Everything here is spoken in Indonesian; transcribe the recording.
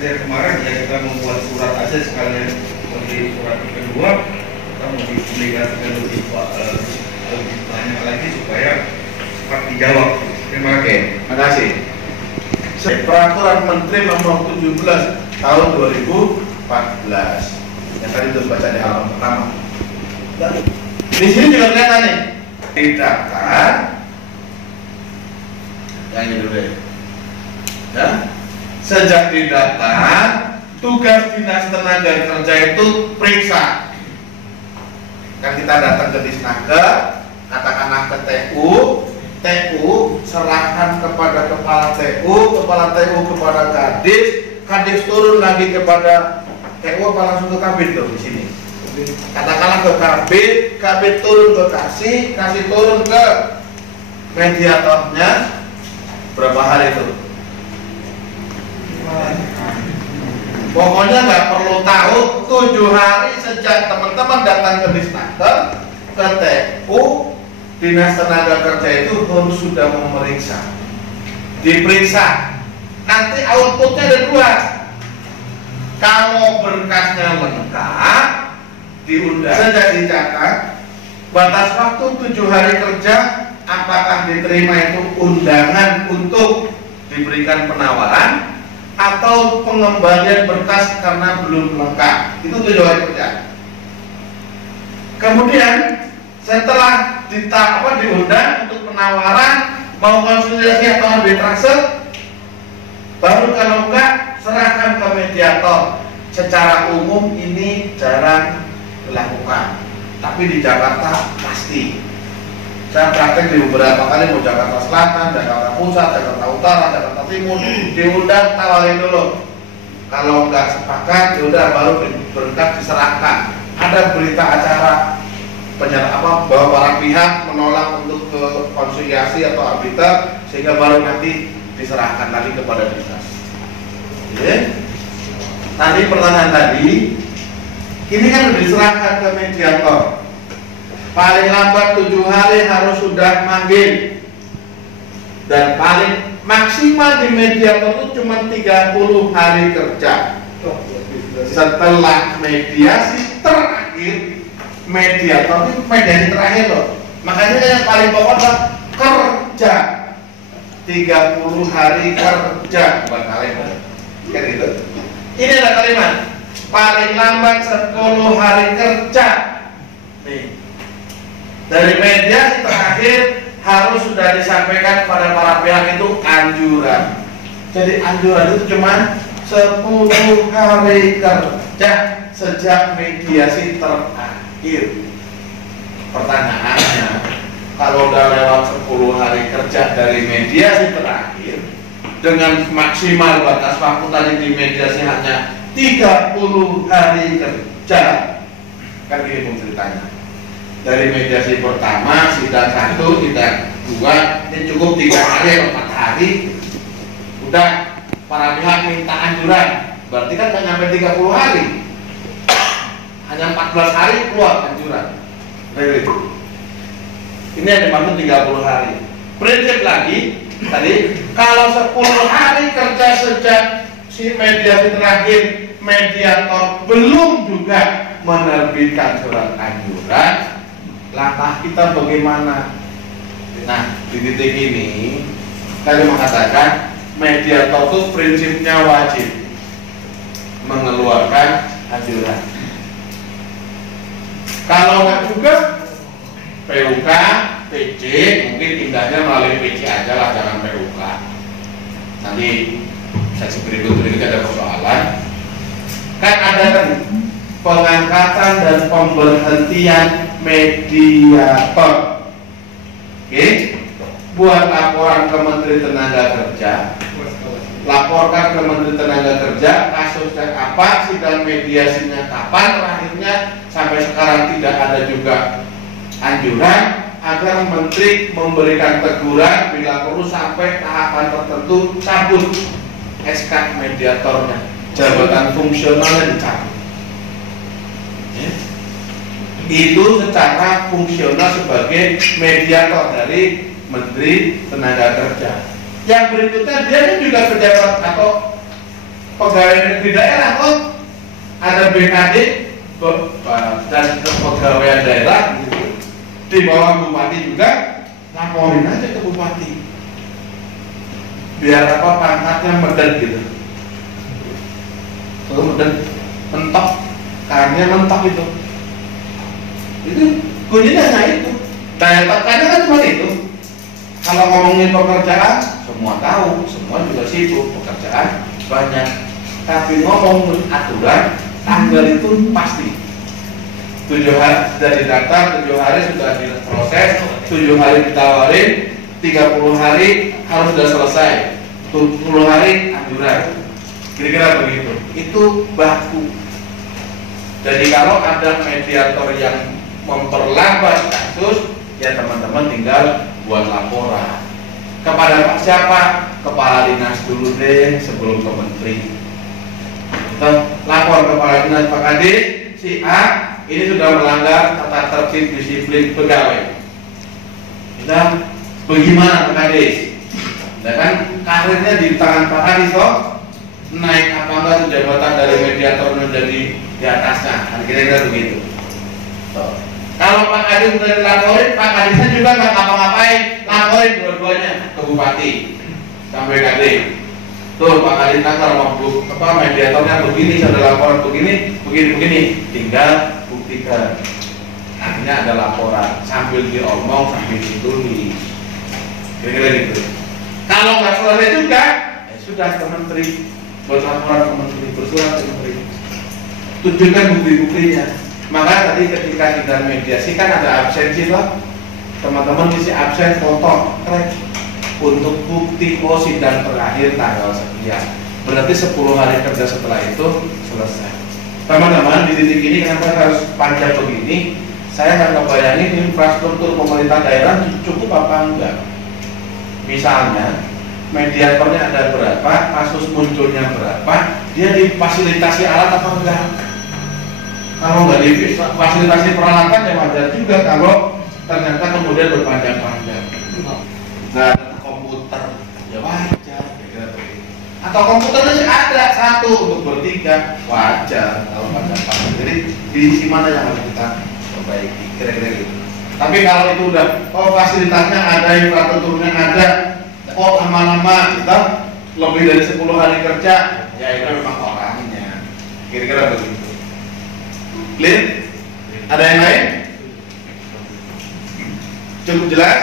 Dari kemarin ya kita membuat surat aja sekalian, di surat kedua kita mau dikomunikasikan lebih banyak lagi supaya cepat dijawab. Terima kasih. Peraturan Menteri Nomor 17 Tahun 2014 yang tadi itu baca di halaman pertama. Di sini juga kelihatan nih, didaftar yang ini dulu ya. Sejak didaftar, tugas Dinas Tenaga Kerja itu periksa. Kan kita datang ke Disnaker, katakanlah ke TU serahkan kepada kepala TU kepada Kadis turun lagi kepada TU apa langsung ke Kabid tuh di sini. Katakanlah ke Kabid turun ke Kasih turun ke mediatornya berapa hari itu? Pokoknya nggak perlu tahu 7 hari sejak teman-teman datang ke Disnaker, ke TU, Dinas Tenaga Kerja itu harus sudah memeriksa, diperiksa. Nanti outputnya ada 2. Kalau berkasnya lengkap, diundang. Sejak dicatat, batas waktu 7 hari kerja, apakah diterima itu undangan untuk diberikan penawaran atau pengembalian berkas karena belum lengkap. Itu 7 hari kerja. Kemudian setelah diundang untuk penawaran, mau konsultasi atau arbitrase, baru kalau enggak serahkan ke mediator. Secara umum ini jarang dilakukan, tapi di Jakarta pasti. Saya praktek di beberapa kali, mau Jakarta Selatan, Jakarta Pusat, Jakarta Utara, Jakarta Timur, diundang tawarin dulu. Kalau enggak sepakat, yaudah baru berkas diserahkan. Ada berita acara bahwa para pihak menolak untuk ke konsiliasi atau arbiter, sehingga baru nanti diserahkan lagi kepada dinas. Tadi pertanyaan tadi, ini kan diserahkan ke mediator. Paling lambat 7 hari harus sudah manggil, dan paling maksimal di mediator itu cuma 30 hari kerja. Setelah mediasi terakhir, mediator itu mediasi terakhir loh. Makanya yang paling pokok adalah kerja. 30 hari kerja, bukan kalimat. Kan gitu. Ini ada kalimat paling lambat 10 hari kerja. Nih. Dari mediasi terakhir harus sudah disampaikan kepada para pihak itu anjuran. Jadi anjuran itu cuma 10 hari kerja sejak mediasi terakhir. Pertanyaannya, kalau udah lewat 10 hari kerja dari mediasi terakhir, dengan maksimal batas waktu tadi di mediasi hanya 30 hari kerja, kan gini pun ceritanya. Dari mediasi pertama, sidang 1, sidang 2, ini cukup 3 hari atau 4 hari, udah para pihak minta anjuran, berarti kan nggak nyampe 30 hari, hanya 14 hari keluar anjuran. Ini yang dimaksud 30 hari. Prinsip lagi tadi, kalau 10 hari kerja sejak si mediasi terakhir, mediator belum juga menerbitkan surat anjuran, langkah kita bagaimana? Nah, di titik ini saya mengatakan mediator itu prinsipnya wajib mengeluarkan anjuran. Kalau nggak juga PUK, PC, mungkin pindahnya melalui PC aja lah, jangan PUK. Nanti sesi berikutnya ada persoalan. Kan ada kan pengangkatan dan pemberhentian mediator. Oke, buat laporan ke Menteri Tenaga Kerja, laporkan ke Menteri Tenaga Kerja kasusnya apa, sidang mediasinya kapan terakhirnya, sampai sekarang tidak ada juga anjuran, agar Menteri memberikan teguran bila perlu sampai tahapan tertentu cabut SK mediatornya, jabatan fungsionalnya dicabut. Itu secara fungsional sebagai mediator dari Menteri Tenaga Kerja. Yang berikutnya dia kan juga pejabat atau pegawai negeri daerah kok ada BKD dan kepegawaian daerah gitu. Di bawah bupati juga, laporin aja ke bupati biar apa pangkatnya meden gitu. Kalau meden mentok, karena mentok itu kuncinya hanya itu. Daya tekannya kan cuma itu. Kalau ngomongin pekerjaan, semua tahu, semua juga sibuk, pekerjaan banyak. Tapi ngomong aturan, tanggal itu pasti 7 hari sudah didaftar, 7 hari sudah diproses, 7 hari ditawarin, 30 hari harus sudah selesai, 10 hari anjuran. Kira-kira begitu. Itu baku. Jadi kalau ada mediator yang memperlambat kasus, ya teman-teman tinggal buat laporan kepada Pak siapa, kepala dinas dulu deh sebelum ke menteri. Kita lapor kepala dinas Pak Kadis, si A ini sudah melanggar tata tertib disiplin pegawai. Kita bagaimana Pak Kadis? Ya kan karirnya di tangan Pak Kadis toh, naik apa enggak jabatan dari mediator menjadi di atasnya, kira-kira begitu. Tuh. Kalau Pak Kadis sudah dilaporin, Pak Kadisnya juga nggak ngapa-ngapain, laporin dua-duanya ke bupati sampai Kadis. Tuh Pak Kadis kalau mau mediatornya begini, sudah laporan begini, tinggal buktikan. Akhirnya ada laporan sambil diomong sambil ditulis, kira-kira gitu. Kalau nggak selesai juga, ya sudah ke menteri, buat laporan ke menteri, bersurat ke menteri, tunjukkan bukti-buktinya. Maka tadi ketika kita mediasi kan ada absensi loh, teman-teman isi absen foto track untuk bukti sidang terakhir tanggal sekian. Berarti 10 hari kerja setelah itu selesai. Teman-teman di titik ini kenapa harus panjang begini? Saya akan ngebayangin infrastruktur pemerintah daerah cukup apa enggak. Misalnya mediatornya ada berapa, kasus munculnya berapa, dia difasilitasi alat apa enggak? Kalau nggak difasilitasi peralatan ya wajar juga kalau ternyata kemudian berpanjang-panjang. Nggak ada komputer ya wajar. Atau komputernya sih ada satu untuk bertiga wajar kalau panjang-panjang. Jadi di sisi mana yang harus kita perbaiki kira-kira gitu. Tapi kalau itu udah fasilitasnya ada, infrastrukturnya ada, lama-lama kita lebih dari 10 hari kerja, ya itu memang orangnya. Kira-kira begitu. Clear? Ada yang lain? Cukup jelas?